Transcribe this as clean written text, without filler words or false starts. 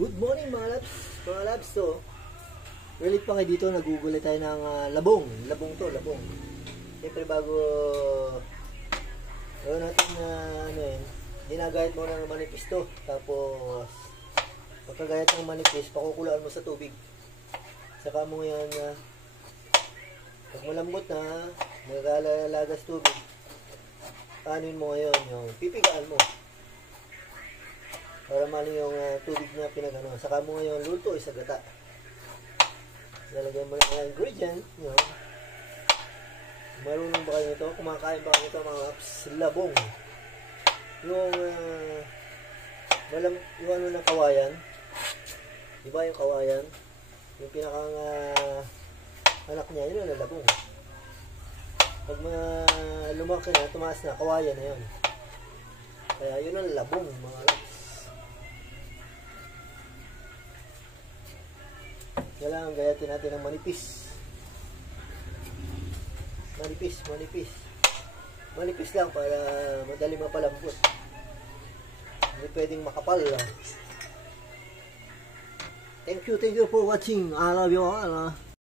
Good morning mga labs. Mga labs to. Relit pa kayo dito, nagugulit tayo ng labong. Labong to, labong. Siyempre bago gawin natin ginagayat mo ng manipis to. Tapos pagkagayat ng manipis, pakukulaan mo sa tubig. Saka mo yan pag malambot na, nagalagas tubig, kanin mo ngayon yung pipigaan mo. Para mali yung tubig na pinagano. Saka mo ngayon luto sa gata. Lalagyan mo ng mga ingredient. Marunong ba kayo nito? Kumakain ba kayo nito mga labong? Yung yung ano ng kawayan. Diba yung kawayan? Yung pinakang anak niya, yun ang labong. Pag lumaki na, tumaas na, kawayan na yun. Kaya yun ang labong mga labs. Kailangan gayatin natin ng manipis. Manipis lang para madali mapalambot. Hindi pwedeng makapal. Thank you for watching. I love you all.